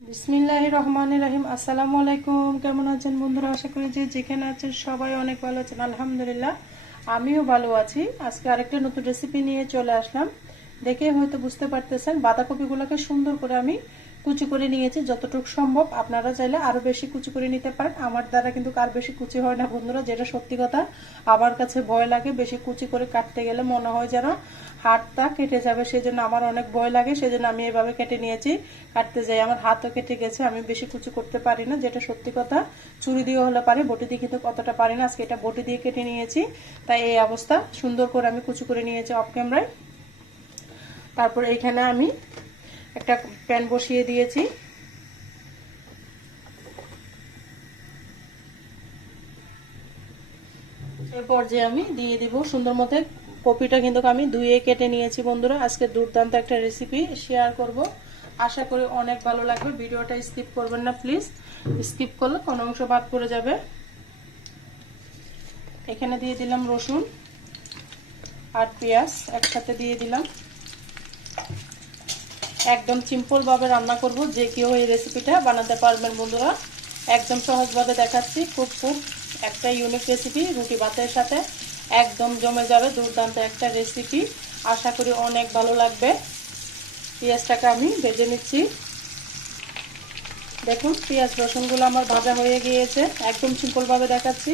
বিসমিল্লাহ রহমান রাহিম। আসসালামু আলাইকুম। কেমন আছেন বন্ধুরা? আশা করি যে যেখানে আছেন সবাই অনেক ভালো আছেন। আলহামদুলিল্লাহ, আমিও ভালো আছি। আজকে আরেকটা নতুন রেসিপি নিয়ে চলে আসলাম। দেখে হয়তো বুঝতে পারতেছেন, বাঁধাকপিগুলোকে সুন্দর করে আমি কুচি করে নিয়েছি, যতটুকু সম্ভব। আপনারা চাইলে আরও বেশি কুচি করে নিতে পারেন। আমার দ্বারা কিন্তু কার বেশি কুচি হয় না বন্ধুরা, যেটা সত্যি কথা। আমার কাছে ভয় লাগে বেশি কুচি করে কাটতে গেলে মনে হয় যেন হাতটা কেটে যাবে, সেজন্য আমার অনেক ভয় লাগে, সেজন্য আমি এভাবে কেটে নিয়েছি। কাটতে যাই, আমার হাতও কেটে গেছে, আমি বেশি কুচি করতে পারি না, যেটা সত্যি কথা। চুরি দিয়ে হলে পারি, বটি দিয়ে কিন্তু কতটা পারি না, আজকে এটা বটি দিয়ে কেটে নিয়েছি। তাই এই অবস্থা, সুন্দর করে আমি কুচি করে নিয়েছি অফ ক্যামেরায়। তারপর এইখানে আমি একটা প্যান বসিয়ে দিয়েছি। এরপর যে আমি দিয়ে দিব সুন্দর মতো কপিটা কিন্তু আমি ধুয়ে কেটে নিয়েছি বন্ধুরা। আজকে দুর্দান্ত একটা রেসিপি শেয়ার করব। আশা করি অনেক ভালো লাগবে। ভিডিওটা স্কিপ করবেন না প্লিজ স্কিপ করলে কোনো অংশ বাদ পড়ে যাবে। এখানে দিয়ে দিলাম রসুন আর পেঁয়াজ একসাথে দিয়ে দিলাম। একদম সিম্পল ভাবে রান্না করব, যে কেউ এই রেসিপিটা বানাতে পারবেন বন্ধুরা। একদম সহজভাবে দেখাচ্ছি, খুব খুব একটা ইউনিক রেসিপি রুটি ভাতের সাথে একদম জমে যাবে দুর্দান্ত একটা রেসিপি আশা করি অনেক ভালো লাগবে। পেঁয়াজটাকে আমি ভেজে নিচ্ছি। দেখুন, পেঁয়াজ রসুনগুলো আমার ভাজা হয়ে গিয়েছে, একদম সিম্পলভাবে দেখাচ্ছি।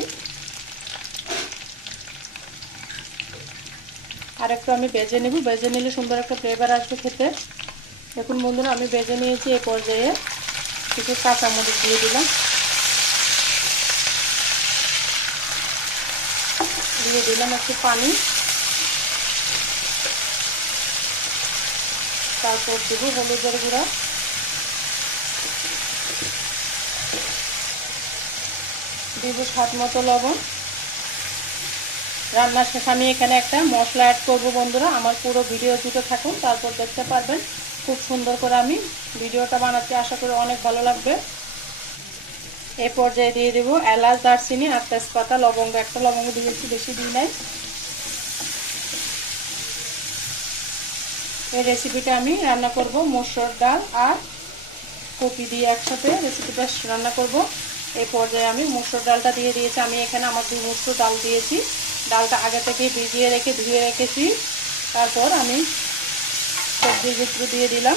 আর একটু আমি বেজে নেব, বেজে নিলে সুন্দর একটা ফ্লেভার আসবে খেতে। দেখুন বন্ধুরা আমি বেজে নিয়েছি এই পর্যায়ে কিছু কাঁচামরিচ দিয়ে দিলাম। দিয়ে দিলাম একটু পানি। তারপর দেব হলুদের গুঁড়া। দিব স্বাদ মতো লবণ। রান্নার শেষে, আমি এখানে একটা মশলা অ্যাড করব বন্ধুরা। আমার পুরো ভিডিও জুড়ে থাকুন, তারপর দেখতে পারবেন। খুব সুন্দর করে আমি ভিডিওটা বানাচ্ছি। আশা করি অনেক ভালো লাগবে। এই পর্যায়ে দিয়ে দেবো এলাচ, দারচিনি আর তেজপাতা, লবঙ্গ। একটা লবঙ্গ দিয়েছি বেশি দিই নাই। এই রেসিপিটা আমি রান্না করব মসুর ডাল আর কপি দিয়ে একসাথে রেসিপিটা রান্না করব। এই পর্যায়ে আমি মসুর ডালটা দিয়ে দিয়েছি। আমি এখানে আমার দুই মসুর ডাল দিয়েছি। ডালটা আগে থেকে ভিজিয়ে রেখে ধুয়ে রেখেছি। তারপর আমি সবজির ভিতরে দিয়ে দিলাম।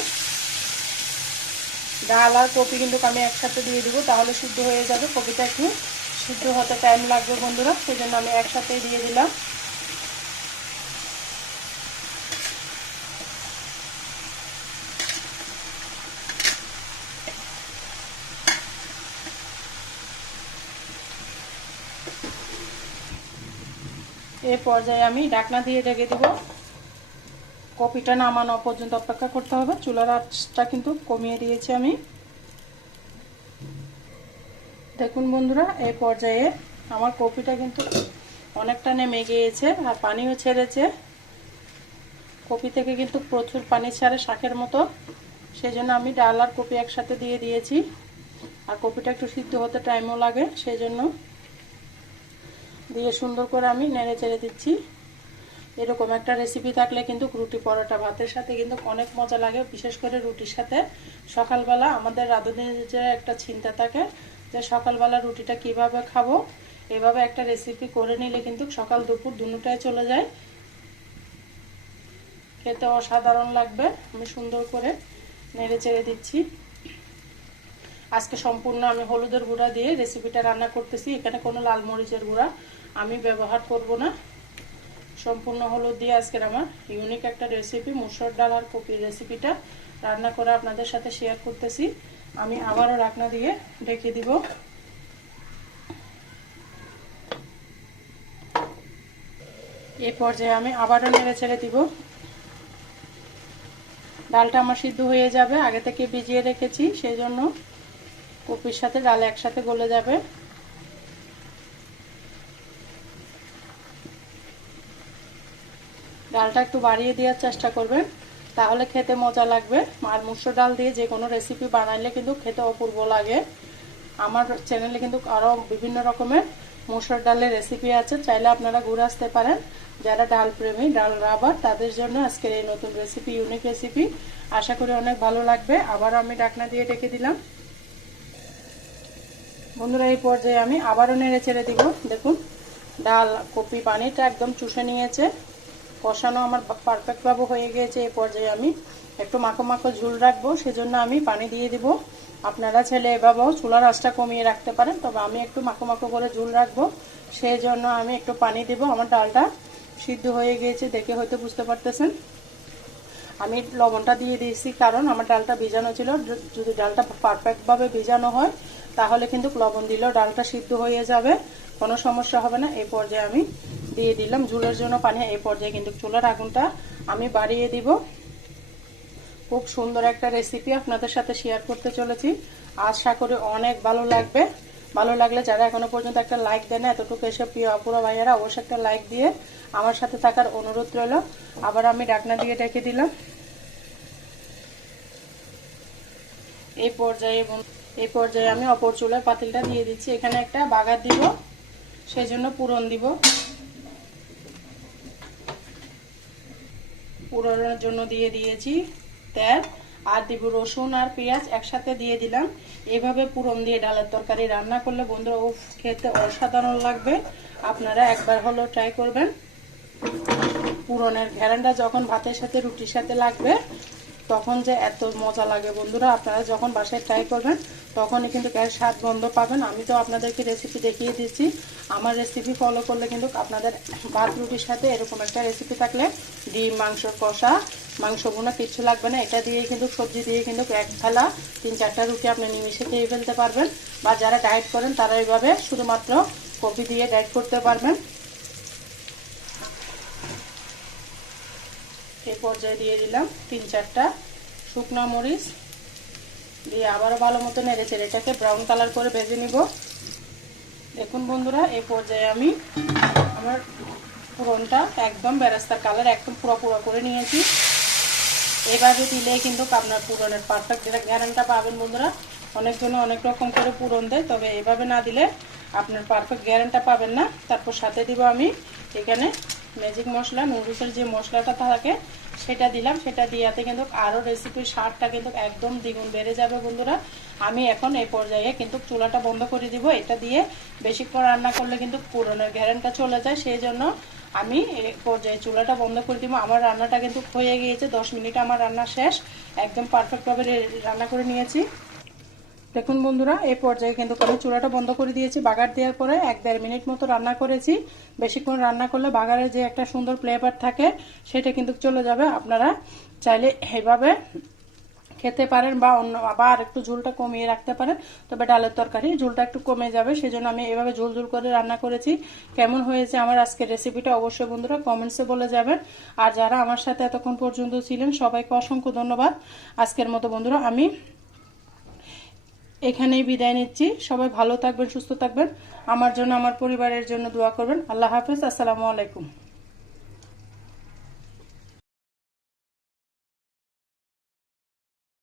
ডাল আর কপি কিন্তু আমি একসাথে দিয়ে দিব, তাহলে শুদ্ধ হয়ে যাবে। কপিটা একটু শুদ্ধ হতে টাইম লাগবে বন্ধুরা সেই জন্য আমি একসাথেই দিয়ে দিলাম। এই পর্যায়ে আমি ডাকনা দিয়ে ঢেকে দেব। কপিটা নামানো পর্যন্ত অপেক্ষা করতে হবে। চুলার আঁচটা কিন্তু কমিয়ে দিয়েছি আমি। দেখুন বন্ধুরা এই পর্যায়ে আমার কপিটা কিন্তু অনেকটা নেমে গিয়েছে আর পানিও ছেড়েছে। কপি থেকে কিন্তু প্রচুর পানি ছাড়ে শাকের মতো। সেই জন্য আমি ডাল আর কপি একসাথে দিয়ে দিয়েছি। আর কপিটা একটু সিদ্ধ হতে টাইমও লাগে সেই জন্য দিয়ে সুন্দর করে আমি নেড়ে চেড়ে দিচ্ছি। এরকম একটা রেসিপি থাকলে কিন্তু রুটি পরোটা, ভাতের সাথে কিন্তু অনেক মজা লাগে। বিশেষ করে রুটির সাথে সকালবেলা আমাদের রাধুনির যে একটা চিন্তা থাকে যে সকালবেলা রুটিটা কীভাবে খাব, এভাবে একটা রেসিপি করে নিলে কিন্তু সকাল দুপুর দুটায় চলে যায়। খেতে অসাধারণ লাগবে, আমি সুন্দর করে নেড়ে চেড়ে দিচ্ছি। আজকে সম্পূর্ণ আমি হলুদের গুঁড়া দিয়ে রেসিপিটা রান্না করতেছি। এখানে কোনো লাল মরিচের গুঁড়া আমি ব্যবহার করব না। সম্পূর্ণ হলুদ দিয়ে আজকের আমার ইউনিক একটা রেসিপি মুসুর ডাল আর কপির রেসিপিটা রান্না করে আপনাদের সাথে শেয়ার করতেছি। আমি আবারও রান্না দিয়ে ঢেকে দিব। এই পর্যায়ে আমি আবারও নেড়ে ছেড়ে দিব। ডালটা আমার সিদ্ধ হয়ে যাবে, আগে থেকে ভিজিয়ে রেখেছি সেই জন্য কপির সাথে ডাল একসাথে গলে যাবে। ডালটা একটু বাড়িয়ে দেওয়ার চেষ্টা করবেন। তাহলে খেতে মজা লাগবে। আর মুসুর ডাল দিয়ে যে কোনো রেসিপি বানাইলে কিন্তু খেতে অপূর্ব লাগে। আমার চ্যানেলে কিন্তু আরও বিভিন্ন রকমের মুসুর ডালের রেসিপি আছে। চাইলে আপনারা ঘুরে আসতে পারেন। যারা ডাল প্রেমী ডাল রাবার তাদের জন্য আজকের এই নতুন রেসিপি ইউনিক রেসিপি আশা করি অনেক ভালো লাগবে। আবার আমি ডাকনা দিয়ে ডেকে দিলাম। বন্ধুরা, এই পর্যায়ে আমি আবারও নেড়ে ছেড়ে দিব। দেখুন, ডাল কপি পানিটা একদম চুষে নিয়েছে। কষানো আমার পারফেক্টভাবে হয়ে গিয়েছে। এই পর্যায়ে আমি একটু মাখো মাখো ঝুল রাখব, সেজন্য আমি পানি দিয়ে দিব। আপনারা ছেলে এভাবেও চুলার আঁচটা কমিয়ে রাখতে পারেন, তবে আমি একটু মাখো মাখো করে ঝুল রাখব। সেই জন্য আমি একটু পানি দিব। আমার ডালটা সিদ্ধ হয়ে গিয়েছে দেখে হয়তো বুঝতে পারতেছেন। আমি লবণটা দিয়ে দিয়েছি, কারণ আমার ডালটা ভিজানো ছিল। যদি ডালটা পারফেক্টভাবে ভিজানো হয়, তাহলে কিন্তু লবণ দিলেও ডালটা সিদ্ধ হয়ে যাবে। কোনো সমস্যা হবে না। এই পর্যায়ে আমি দিয়ে দিলাম ঝুলের জন্য পানি। এই পর্যায়ে কিন্তু চুলার আগুনটা আমি বাড়িয়ে দিব। খুব সুন্দর একটা রেসিপি আপনাদের সাথে শেয়ার করতে চলেছি। আশা করি অনেক ভালো লাগবে। ভালো লাগলে যারা এখনও পর্যন্ত একটা লাইক দেন এতটুকু এসে প্রিয় অপুরা ভাইয়ারা, অবশ্যই একটা লাইক দিয়ে আমার সাথে থাকার অনুরোধ রইল। আবার আমি ডাকনা দিয়ে ডেকে দিলাম। এই পর্যায়ে এই পর্যায়ে আমি অপর চুলার পাতিলটা দিয়ে দিচ্ছি। এখানে একটা বাগার দিব। সেই জন্য পুরন দিব। পুরনের জন্য দিয়ে দিয়েছি তেল, আর দিব রসুন আর পেঁয়াজ একসাথে দিয়ে দিলাম। এভাবে পুরন দিয়ে ডালের তরকারি রান্না করলে বন্ধুরা, উফ, খেতে অসাধারণ লাগবে। আপনারা একবার হলো ট্রাই করবেন। পুরনের ঘেরানটা যখন ভাতের সাথে, রুটির সাথে লাগবে, তখন যে এত মজা লাগে বন্ধুরা। আপনারা যখন বাসায় ট্রাই করবেন তখনই কিন্তু গ্যাস স্বাদ বন্ধ পাবেন। আমি তো আপনাদেরকে রেসিপি দেখিয়ে দিচ্ছি আমার রেসিপি ফলো করলে কিন্তু আপনাদের ভাত রুটির সাথে এরকম একটা রেসিপি থাকলে ডিম, মাংস, কষা মাংস বোনা কিচ্ছু লাগবে না। এটা দিয়ে কিন্তু, সবজি দিয়ে কিন্তু এক থালা তিন চারটা রুটি আপনি নিমিশে খেয়ে ফেলতে পারবেন। বা যারা ডায়েট করেন, তারা এইভাবে শুধুমাত্র কপি দিয়ে ডায়েট করতে পারবেন। এই পর্যায়ে দিয়ে দিলাম তিন চারটা শুকনো মরিচ দিয়ে আবারও ভালো মতো নেড়েছে এটাকে ব্রাউন কালার করে ভেজে নিব। দেখুন বন্ধুরা এই পর্যায়ে আমি আমার পুরনটা একদম বেরাস্তার কালার একদম পুরো পুরো করে নিয়েছি। এভাবে দিলে কিন্তু আপনার পুরনের পারফেক্ট গ্যারান্টটা পাবেন বন্ধুরা। অনেকজন অনেক রকম করে পুরন দেয়, তবে এভাবে না দিলে আপনার পারফেক্ট গ্যারান্টটা পাবেন না। তারপর সাথে দিব আমি এখানে ম্যাজিক মশলা নুডলসের যে মশলাটা থাকে, সেটা দিলাম। সেটা দিয়াতে কিন্তু আরও রেসিপির স্বাদটা কিন্তু একদম দ্বিগুণ বেড়ে যাবে বন্ধুরা। আমি এখন এই পর্যায়ে কিন্তু চুলাটা বন্ধ করে দিব। এটা দিয়ে বেশিক্ষণ রান্না করলে কিন্তু পুরনের ঘেরানটা চলে যায়। সেই জন্য আমি এই পর্যায়ে চুলাটা বন্ধ করে দিব। আমার রান্নাটা কিন্তু হয়ে গিয়েছে। দশ মিনিট আমার রান্না শেষ। একদম পারফেক্টভাবে রান্না করে নিয়েছি। দেখুন বন্ধুরা এই পর্যায়ে কিন্তু আমি চুলাটা বন্ধ করে দিয়েছি। বাগার দেওয়ার পরে এক দেড় মিনিট মতো রান্না করেছি। বেশিক্ষণ রান্না করলে বাগারের যে একটা সুন্দর ফ্লেভার থাকে, সেটা কিন্তু চলে যাবে। আপনারা চাইলে এভাবে খেতে পারেন বা অন্য আবার একটু ঝুলটা কমিয়ে রাখতে পারেন। তবে ডালের তরকারি, ঝুলটা একটু কমে যাবে, সেজন্য আমি এভাবে ঝুল ঝুল করে রান্না করেছি। কেমন হয়েছে আমার আজকের রেসিপিটা অবশ্যই বন্ধুরা কমেন্টসে বলে যাবেন। আর যারা আমার সাথে এতক্ষণ পর্যন্ত ছিলেন, সবাইকে অসংখ্য ধন্যবাদ। আজকের মতো বন্ধুরা আমি এখানেই বিদায় নিচ্ছি। সবাই ভালো থাকবেন, সুস্থ থাকবেন। আমার জন্য, আমার পরিবারের জন্য দোয়া করবেন। আল্লাহ হাফিজ। আসসালামু আলাইকুম।